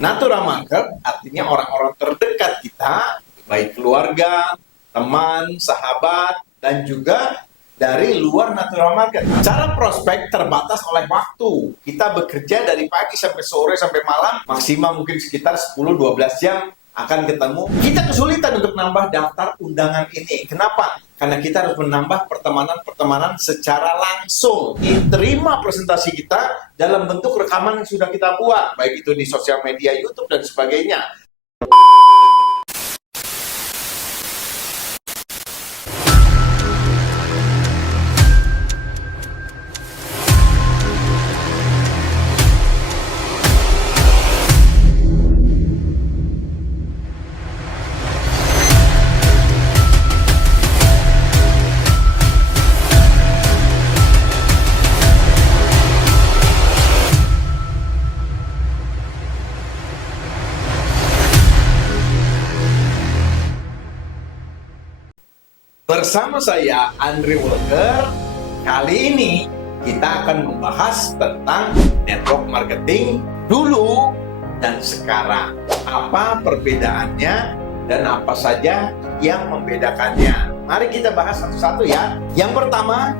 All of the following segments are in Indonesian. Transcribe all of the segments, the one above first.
Natura Market artinya orang-orang terdekat kita, baik keluarga, teman, sahabat, dan juga dari luar Natura Market. Cara prospek terbatas oleh waktu. Kita bekerja dari pagi sampai sore sampai malam, maksimal mungkin sekitar 10-12 jam akan ketemu. Kita kesulitan untuk nambah daftar undangan ini. Kenapa? Karena kita harus menambah pertemanan-pertemanan secara langsung. Diterima presentasi kita dalam bentuk rekaman yang sudah kita buat, baik itu di sosial media, YouTube, dan sebagainya. Bersama saya, Andre Walker. Kali ini kita akan membahas tentang network marketing dulu dan sekarang. Apa perbedaannya dan apa saja yang membedakannya. Mari kita bahas satu-satu ya. Yang pertama,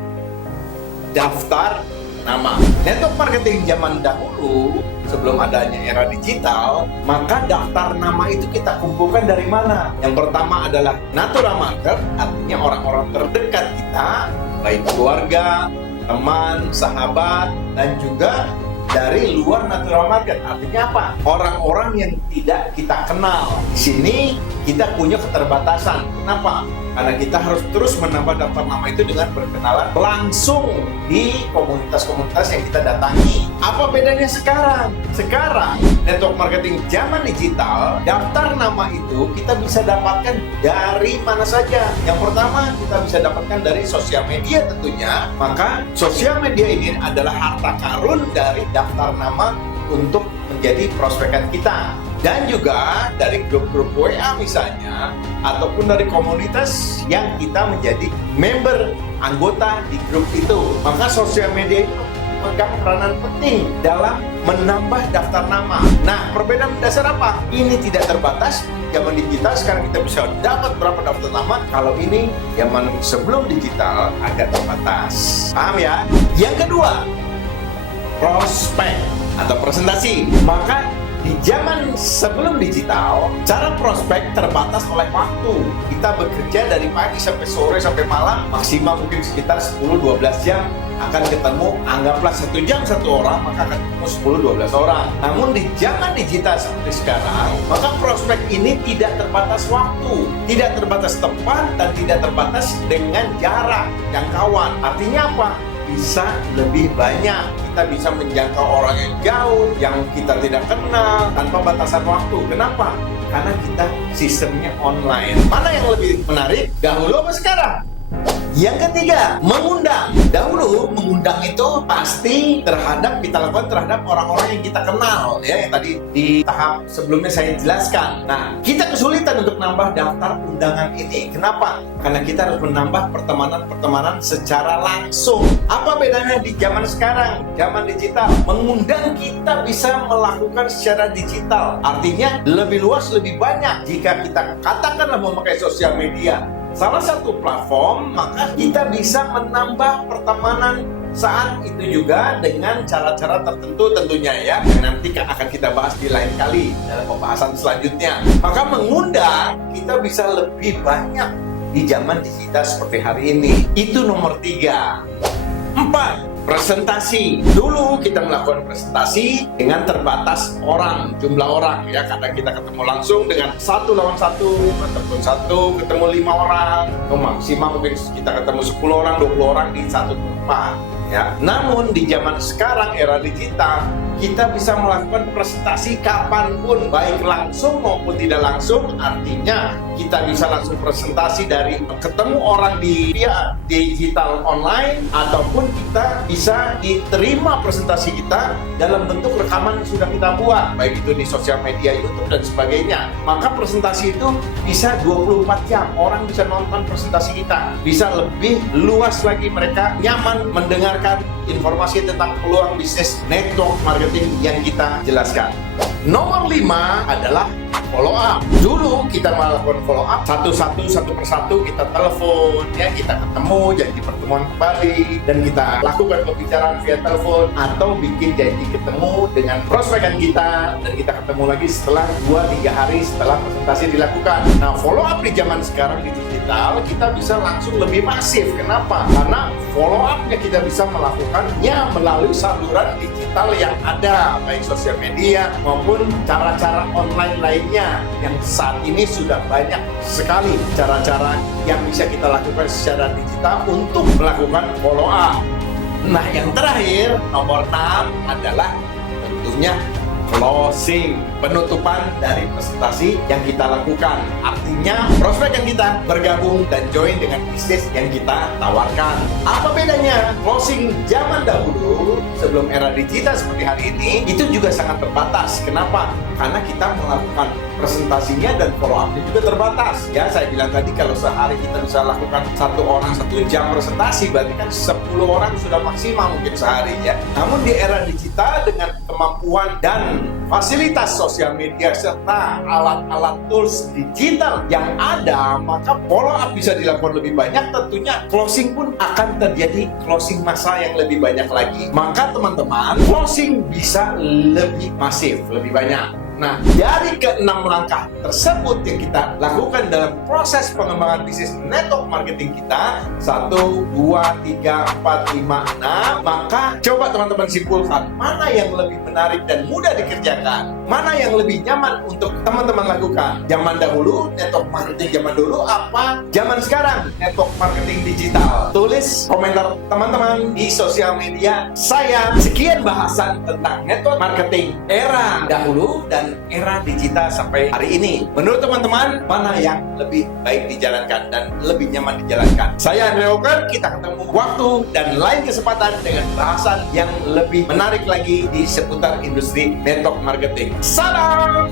daftar nama. Network marketing zaman dahulu, sebelum adanya era digital, maka daftar nama itu kita kumpulkan dari mana? Yang pertama adalah Natura Market, artinya orang-orang terdekat kita, baik keluarga, teman, sahabat, dan juga dari luar Natura Market. Artinya apa? Orang-orang yang tidak kita kenal. Di sini kita punya keterbatasan. Kenapa? Karena kita harus terus menambah daftar nama itu dengan berkenalan langsung di komunitas-komunitas yang kita datangi. Apa bedanya sekarang? Sekarang, network marketing zaman digital, daftar nama itu kita bisa dapatkan dari mana saja. Yang pertama, kita bisa dapatkan dari sosial media tentunya. Maka, sosial media ini adalah harta karun dari daftar nama untuk menjadi prospekan kita. Dan juga dari grup-grup WA misalnya, ataupun dari komunitas yang kita menjadi member, anggota di grup itu. Maka sosial media itu memegang peranan penting dalam menambah daftar nama. Nah, perbedaan dasar apa? Ini tidak terbatas. Zaman digital sekarang kita bisa dapat berapa daftar nama. Kalau ini zaman sebelum digital agak terbatas. Paham ya? Yang kedua, prospek atau presentasi. Maka di zaman sebelum digital, cara prospek terbatas oleh waktu. Kita bekerja dari pagi sampai sore sampai malam, maksimal mungkin sekitar 10-12 jam akan ketemu, anggaplah 1 jam 1 orang, maka akan ketemu 10-12 orang. Namun di zaman digital seperti sekarang, maka prospek ini tidak terbatas waktu, tidak terbatas tempat, dan tidak terbatas dengan jarak, jangkauan. Artinya apa? Bisa lebih banyak. Kita bisa menjangkau orang yang jauh, yang kita tidak kenal, tanpa batasan waktu. Kenapa? Karena kita sistemnya online. Mana yang lebih menarik? Dahulu apa sekarang? Yang ketiga, mengundang. Dahulu mengundang itu pasti kita lakukan terhadap orang-orang yang kita kenal, ya, yang tadi di tahap sebelumnya saya jelaskan. Nah, kita kesulitan untuk nambah daftar undangan ini. Kenapa? Karena kita harus menambah pertemanan-pertemanan secara langsung. Apa bedanya di zaman sekarang, zaman digital? Mengundang kita bisa melakukan secara digital. Artinya lebih luas, lebih banyak. Jika kita katakanlah memakai sosial media, salah satu platform, maka kita bisa menambah pertemanan saat itu juga dengan cara-cara tertentu tentunya ya, yang nanti akan kita bahas di lain kali dalam pembahasan selanjutnya. Maka mengundang kita bisa lebih banyak di zaman digital seperti hari ini. Itu nomor 3. 4. Presentasi. Dulu kita melakukan presentasi dengan terbatas orang, jumlah orang ya, karena kita ketemu langsung dengan 1 lawan 1, ataupun 1 ketemu 5 orang, maksimal mungkin kita ketemu 10 orang, 20 orang di satu tempat ya. Namun di zaman sekarang era digital, kita bisa melakukan presentasi kapanpun, baik langsung maupun tidak langsung. Artinya kita bisa langsung presentasi dari ketemu orang di via digital online, ataupun kita bisa diterima presentasi kita dalam bentuk rekaman yang sudah kita buat, baik itu di sosial media, YouTube, dan sebagainya. Maka presentasi itu bisa 24 jam, orang bisa nonton presentasi kita, bisa lebih luas lagi, mereka nyaman mendengarkan informasi tentang peluang bisnis network marketing yang kita jelaskan. Nomor 5 adalah follow up. Dulu kita melakukan follow up satu persatu kita telepon, ya kita ketemu, janji pertemuan kembali, dan kita lakukan pembicaraan via telepon atau bikin janji ketemu dengan prospekan kita, dan kita ketemu lagi setelah 2-3 hari setelah presentasi dilakukan. Nah, follow up di zaman sekarang di digital kita bisa langsung lebih masif. Kenapa? Karena follow up-nya kita bisa melakukannya melalui saluran digital yang ada, baik sosial media maupun cara-cara online lainnya yang saat ini sudah banyak sekali cara-cara yang bisa kita lakukan secara digital untuk melakukan follow up. Nah, yang terakhir, nomor 6 adalah tentunya closing, penutupan dari presentasi yang kita lakukan. Artinya prospek yang kita bergabung dan join dengan bisnis yang kita tawarkan. Apa bedanya? Closing zaman dahulu sebelum era digital seperti hari ini itu juga sangat terbatas. Kenapa? Karena kita melakukan presentasinya dan follow up-nya juga terbatas. Ya, saya bilang tadi kalau sehari kita bisa lakukan 1 orang 1 jam presentasi, berarti kan 10 orang sudah maksimal mungkin sehari ya. Namun di era digital dengan kemampuan dan fasilitas sosial media serta alat-alat tools digital yang ada, maka follow up bisa dilakukan lebih banyak. Tentunya closing pun akan terjadi closing massa yang lebih banyak lagi. Maka teman-teman, closing bisa lebih masif, lebih banyak. Nah, dari ke-6 langkah tersebut yang kita lakukan dalam proses pengembangan bisnis network marketing kita, 1, 2, 3, 4, 5, 6, maka coba teman-teman simpulkan mana yang lebih menarik dan mudah dikerjakan, mana yang lebih nyaman untuk teman-teman lakukan. Zaman dahulu, network marketing zaman dulu apa? Zaman sekarang, network marketing digital. Tulis komentar teman-teman di sosial media saya. Sekian bahasan tentang network marketing era dahulu dan era digital sampai hari ini. Menurut teman-teman, mana yang lebih baik dijalankan dan lebih nyaman dijalankan? Saya Andre Walker, kita ketemu waktu dan lain kesempatan dengan bahasan yang lebih menarik lagi di seputar industri network marketing. Salam!